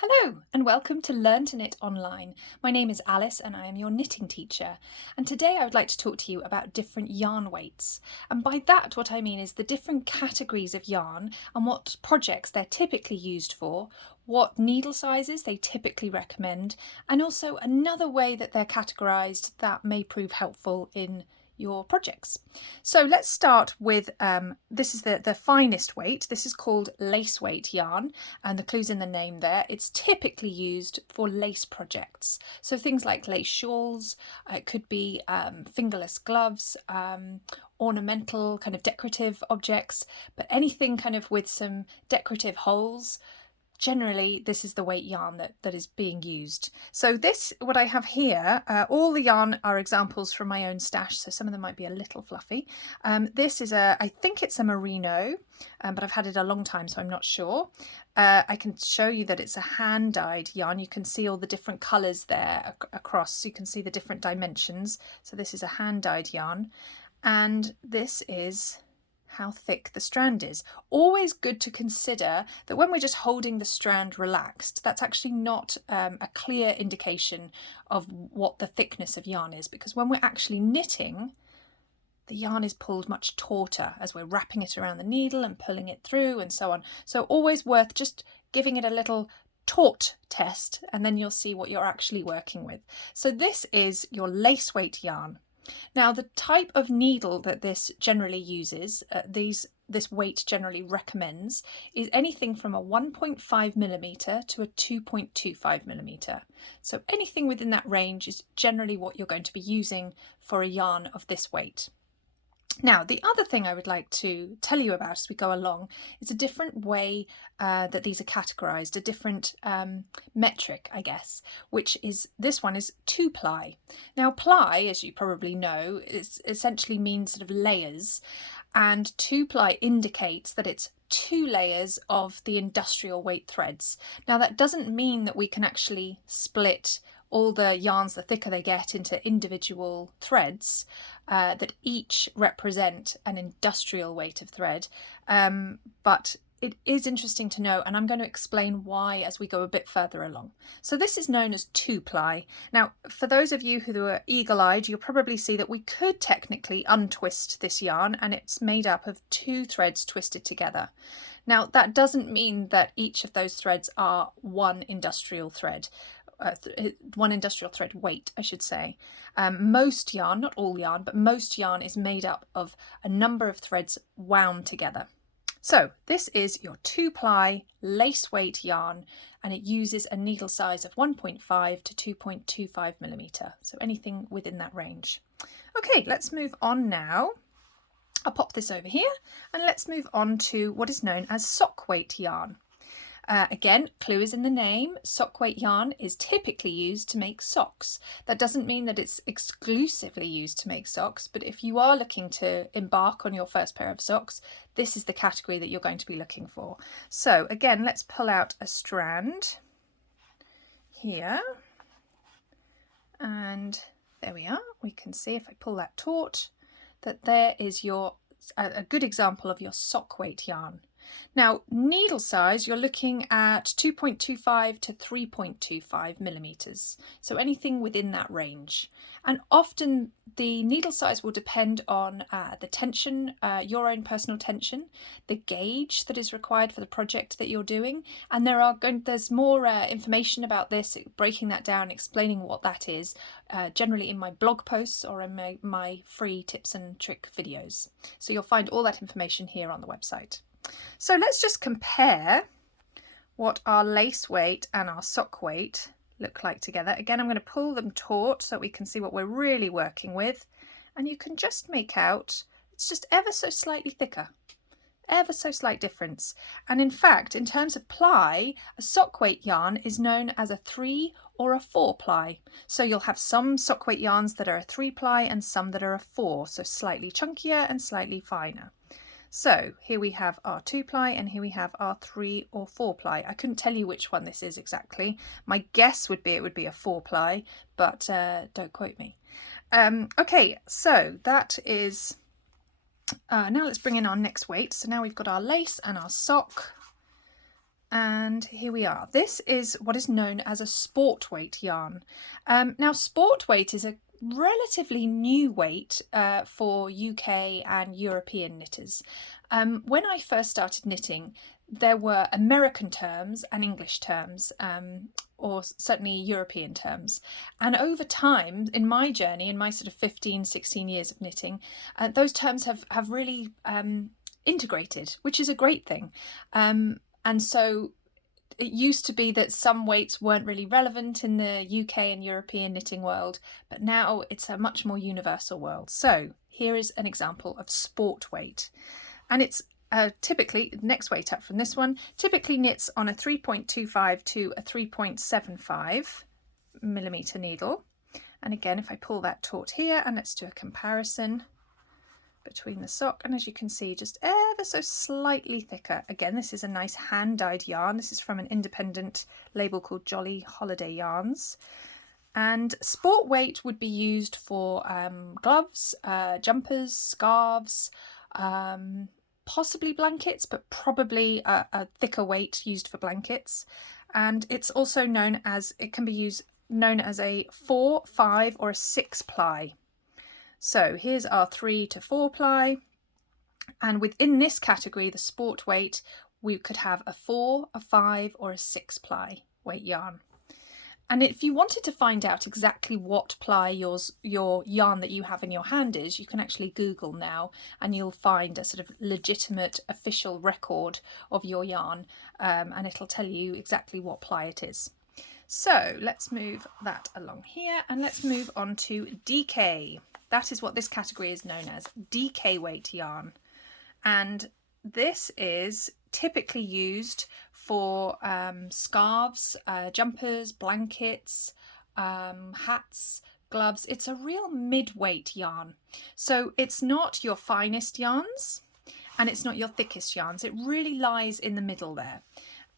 Hello and welcome to Learn to Knit Online. My name is Alice and I am your knitting teacher. And today I would like to talk to you about different yarn weights. And by that what I mean is the different categories of yarn and what projects they're typically used for, what needle sizes they typically recommend, and also another way that they're categorised that may prove helpful in your projects. So let's start with this is the finest weight. This is called lace weight yarn, and the clue's in the name there. It's typically used for lace projects, so things like lace shawls. It could be fingerless gloves, ornamental kind of decorative objects, but anything kind of with some decorative holes. Generally, this is the weight yarn that is being used. So this, what I have here, all the yarn are examples from my own stash, so some of them might be a little fluffy. This is I think it's a merino, but I've had it a long time, so I'm not sure. I can show you that it's a hand-dyed yarn. You can see all the different colours there across, so you can see the different dimensions. So this is a hand-dyed yarn, and this is how thick the strand is. Always good to consider that when we're just holding the strand relaxed, that's actually not a clear indication of what the thickness of yarn is, because when we're actually knitting, the yarn is pulled much tauter as we're wrapping it around the needle and pulling it through and so on. So always worth just giving it a little taut test, and then you'll see what you're actually working with. So this is your lace weight yarn. Now, the type of needle that this generally uses, this weight generally recommends, is anything from a 1.5mm to a 2.25mm. So anything within that range is generally what you're going to be using for a yarn of this weight. Now, the other thing I would like to tell you about as we go along is a different way that these are categorised, a different metric, I guess, which is, this one is 2-ply. Now, ply, as you probably know, essentially means sort of layers, and 2-ply indicates that it's 2 layers of the industrial weight threads. Now, that doesn't mean that we can actually split all the yarns, the thicker they get, into individual threads that each represent an industrial weight of thread, but it is interesting to know, and I'm going to explain why as we go a bit further along. So this is known as 2-ply. Now, for those of you who are eagle-eyed, you'll probably see that we could technically untwist this yarn, and it's made up of 2 threads twisted together. Now, that doesn't mean that each of those threads are one industrial thread. One industrial thread weight, I should say. Most yarn, not all yarn, but most yarn is made up of a number of threads wound together. So this is your 2-ply lace weight yarn, and it uses a needle size of 1.5 to 2.25mm, so anything within that range. Okay, let's move on now. I'll pop this over here, and let's move on to what is known as sock weight yarn. Again, clue is in the name. Sock weight yarn is typically used to make socks. That doesn't mean that it's exclusively used to make socks, but if you are looking to embark on your first pair of socks, this is the category that you're going to be looking for. So again, let's pull out a strand here, and there we are. We can see, if I pull that taut, that there is a good example of your sock weight yarn. Now, needle size, you're looking at 2.25 to 3.25mm, so anything within that range. And often the needle size will depend on the tension, your own personal tension, the gauge that is required for the project that you're doing, and there's more information about this, breaking that down, explaining what that is, generally in my blog posts or in my free tips and trick videos. So you'll find all that information here on the website. So let's just compare what our lace weight and our sock weight look like together. Again, I'm going to pull them taut so we can see what we're really working with, and you can just make out it's just ever so slightly thicker, ever so slight difference. And in fact, in terms of ply, a sock weight yarn is known as a 3 or a 4-ply. So you'll have some sock weight yarns that are a 3-ply and some that are a 4, so slightly chunkier and slightly finer. So here we have our 2-ply and here we have our 3 or 4-ply. I couldn't tell you which one this is exactly. My guess would be it would be a 4-ply, but don't quote me. Okay, so that is, now let's bring in our next weight. So now we've got our lace and our sock. And here we are. This is what is known as a sport weight yarn. Now, sport weight is a relatively new weight for UK and European knitters. When I first started knitting, there were American terms and English terms, or certainly European terms. And over time, in my journey, in my sort of 15, 16 years of knitting, those terms have really integrated, which is a great thing. And so it used to be that some weights weren't really relevant in the UK and European knitting world, but now it's a much more universal world. So here is an example of sport weight. And it's typically, next weight up from this one, typically knits on a 3.25 to a 3.75 millimetre needle. And again, if I pull that taut here and let's do a comparison between the sock, and as you can see, just ever so slightly thicker. Again, this is a nice hand-dyed yarn. This is from an independent label called Jolly Holiday Yarns. And sport weight would be used for gloves, jumpers, scarves, possibly blankets, but probably a thicker weight used for blankets. And it's also known as, it can be known as a 4, 5 or a 6 ply. So here's our 3 to 4 ply, and within this category, the sport weight, we could have a 4, a 5 or a 6 ply weight yarn. And if you wanted to find out exactly what ply your yarn that you have in your hand is, you can actually Google now and you'll find a sort of legitimate official record of your yarn, and it'll tell you exactly what ply it is. So let's move that along here and let's move on to DK. That is what this category is known as, DK weight yarn. And this is typically used for scarves, jumpers, blankets, hats, gloves. It's a real mid-weight yarn. So it's not your finest yarns and it's not your thickest yarns. It really lies in the middle there.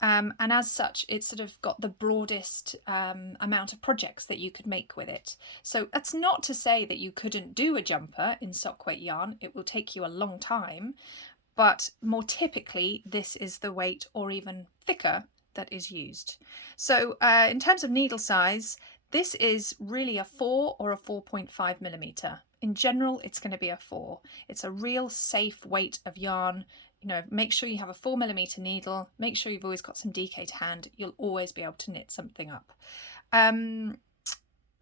And as such, it's sort of got the broadest amount of projects that you could make with it. So that's not to say that you couldn't do a jumper in sock weight yarn. It will take you a long time, but more typically, this is the weight or even thicker that is used. So in terms of needle size, this is really a 4 or a 4.5 millimetre. In general, it's going to be a 4. It's a real safe weight of yarn. You know, make sure you have a 4mm needle, make sure you've always got some DK to hand, you'll always be able to knit something up.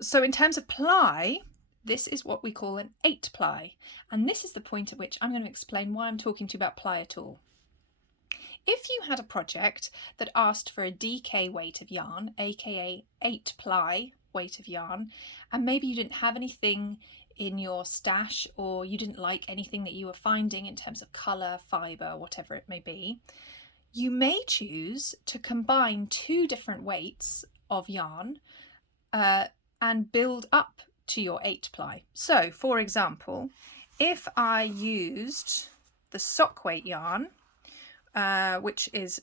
So in terms of ply, this is what we call an 8 ply, and this is the point at which I'm going to explain why I'm talking to you about ply at all. If you had a project that asked for a DK weight of yarn, aka 8 ply weight of yarn, and maybe you didn't have anything in your stash, or you didn't like anything that you were finding in terms of colour, fibre, whatever it may be, you may choose to combine 2 different weights of yarn and build up to your 8 ply. So for example, if I used the sock weight yarn, which is,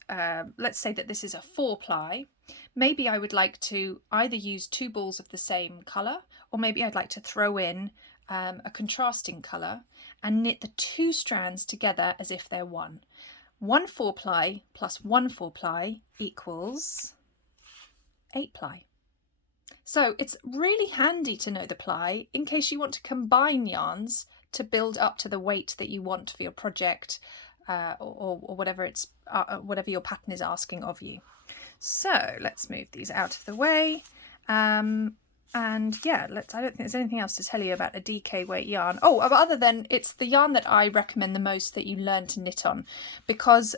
let's say that this is a 4 ply, maybe I would like to either use 2 balls of the same colour, or maybe I'd like to throw in a contrasting colour and knit the 2 strands together as if they're one. 1 4 ply plus 1 4 ply equals 8 ply. So it's really handy to know the ply in case you want to combine yarns to build up to the weight that you want for your project, or whatever whatever your pattern is asking of you. So let's move these out of the way. And yeah, I don't think there's anything else to tell you about a DK weight yarn. Oh, other than it's the yarn that I recommend the most that you learn to knit on, because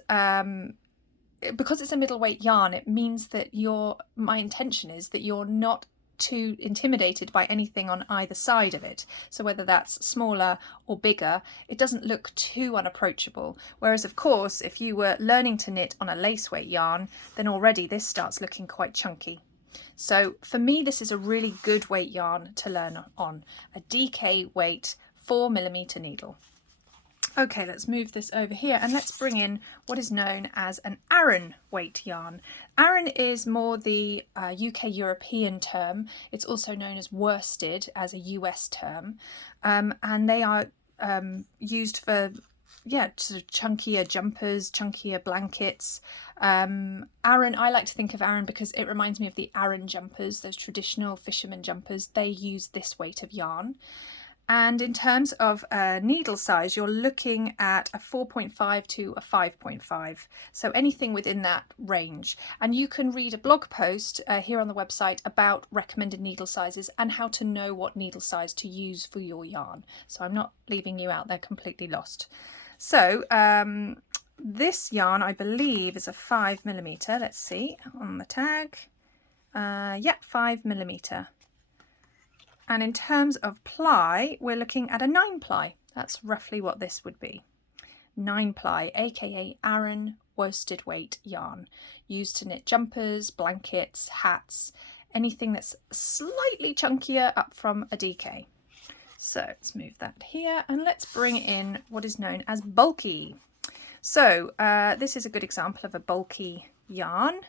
it's a middleweight yarn. It means that my intention is that you're not too intimidated by anything on either side of it. So whether that's smaller or bigger, it doesn't look too unapproachable. Whereas of course, if you were learning to knit on a lace weight yarn, then already this starts looking quite chunky. So for me, this is a really good weight yarn to learn on, a DK weight 4mm needle. Okay, let's move this over here and let's bring in what is known as an Aran weight yarn. Aran is more the UK European term. It's also known as worsted as a US term, and they are used for yeah, sort of chunkier jumpers, chunkier blankets. Aran, I like to think of Aran because it reminds me of the Aran jumpers, those traditional fisherman jumpers. They use this weight of yarn. And in terms of needle size, you're looking at a 4.5 to a 5.5. So anything within that range. And you can read a blog post here on the website about recommended needle sizes and how to know what needle size to use for your yarn. So I'm not leaving you out there completely lost. So this yarn, I believe, is a 5mm. Let's see on the tag. Yeah, 5mm. And in terms of ply, we're looking at a 9-ply. That's roughly what this would be. 9-ply, aka Aran worsted weight yarn, used to knit jumpers, blankets, hats, anything that's slightly chunkier up from a DK. So let's move that here and let's bring in what is known as bulky. So this is a good example of a bulky yarn.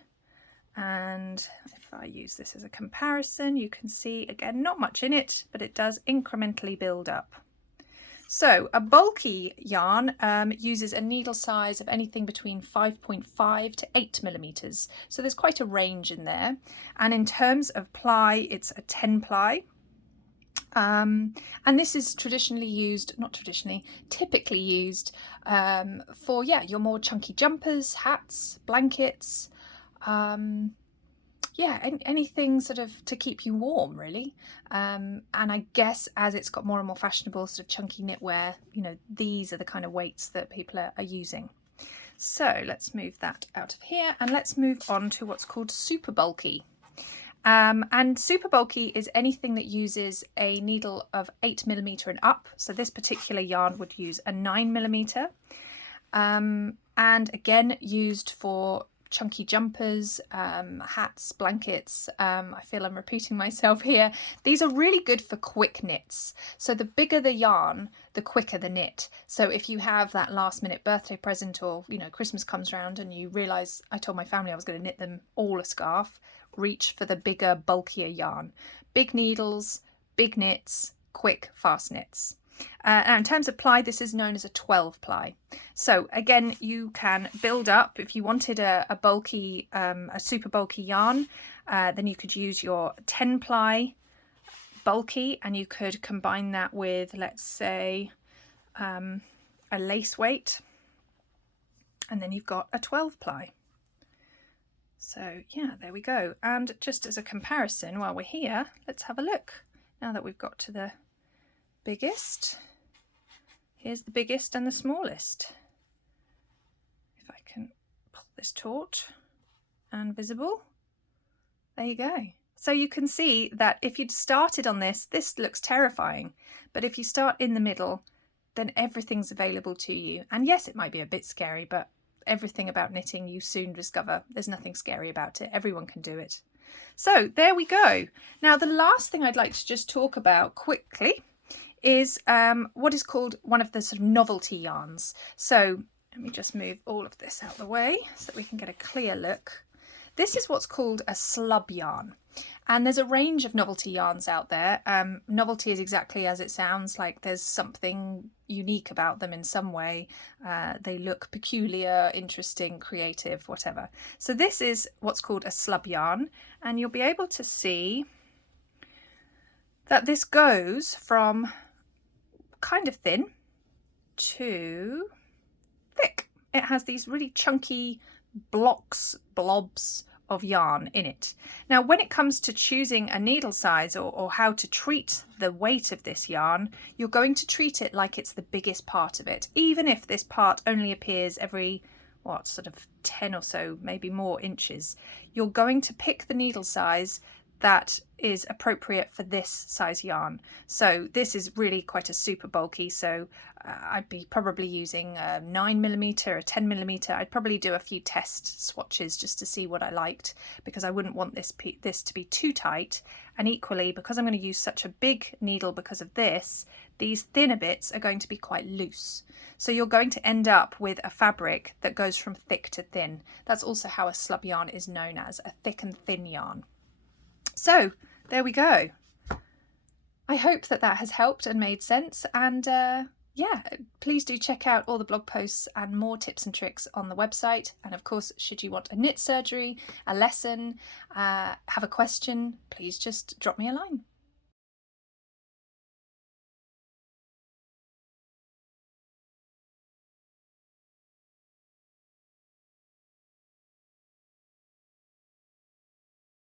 And if I use this as a comparison, you can see, again, not much in it, but it does incrementally build up. So a bulky yarn uses a needle size of anything between 5.5 to 8mm. So there's quite a range in there. And in terms of ply, it's a 10-ply. And this is typically used for, yeah, your more chunky jumpers, hats, blankets, yeah, anything sort of to keep you warm, really. And I guess as it's got more and more fashionable sort of chunky knitwear, you know, these are the kind of weights that people are using. So let's move that out of here and let's move on to what's called super bulky. And super bulky is anything that uses a needle of 8mm and up. So this particular yarn would use a 9mm. And again, used for chunky jumpers, hats, blankets. I feel I'm repeating myself here. These are really good for quick knits. So the bigger the yarn, the quicker the knit. So if you have that last minute birthday present, or, you know, Christmas comes around and you realise, I told my family I was going to knit them all a scarf, reach for the bigger, bulkier yarn. Big needles, big knits, quick, fast knits. Now in terms of ply, this is known as a 12-ply. So again, you can build up. If you wanted a bulky, a super bulky yarn, then you could use your 10-ply bulky, and you could combine that with, let's say, a lace weight, and then you've got a 12-ply. So yeah, there we go. And just as a comparison, while we're here, let's have a look. Now that we've got to the biggest, here's the biggest and the smallest. If I can pull this taut and visible, there you go. So you can see that if you'd started on this looks terrifying, but if you start in the middle, then everything's available to you. And yes, it might be a bit scary, but everything about knitting you soon discover there's nothing scary about it. Everyone can do it. So there we go. Now the last thing I'd like to just talk about quickly is what is called one of the sort of novelty yarns. So let me just move all of this out of the way so that we can get a clear look. This is what's called a slub yarn. And there's a range of novelty yarns out there. Novelty is exactly as it sounds, like there's something unique about them in some way. They look peculiar, interesting, creative, whatever. So this is what's called a slub yarn, and you'll be able to see that this goes from kind of thin to thick. It has these really chunky blobs of yarn in it. Now when it comes to choosing a needle size or how to treat the weight of this yarn, you're going to treat it like it's the biggest part of it, even if this part only appears every sort of 10 or so, maybe more inches. You're going to pick the needle size that is appropriate for this size yarn. So this is really quite a super bulky, so I'd be probably using a 9mm, a 10mm. I'd probably do a few test swatches just to see what I liked, because I wouldn't want this to be too tight. And equally, because I'm going to use such a big needle because of this, these thinner bits are going to be quite loose. So you're going to end up with a fabric that goes from thick to thin. That's also how a slub yarn is known as, a thick and thin yarn. So there we go. I hope that has helped and made sense, and yeah, please do check out all the blog posts and more tips and tricks on the website. And of course, should you want a knit surgery, a lesson, have a question, please just drop me a line.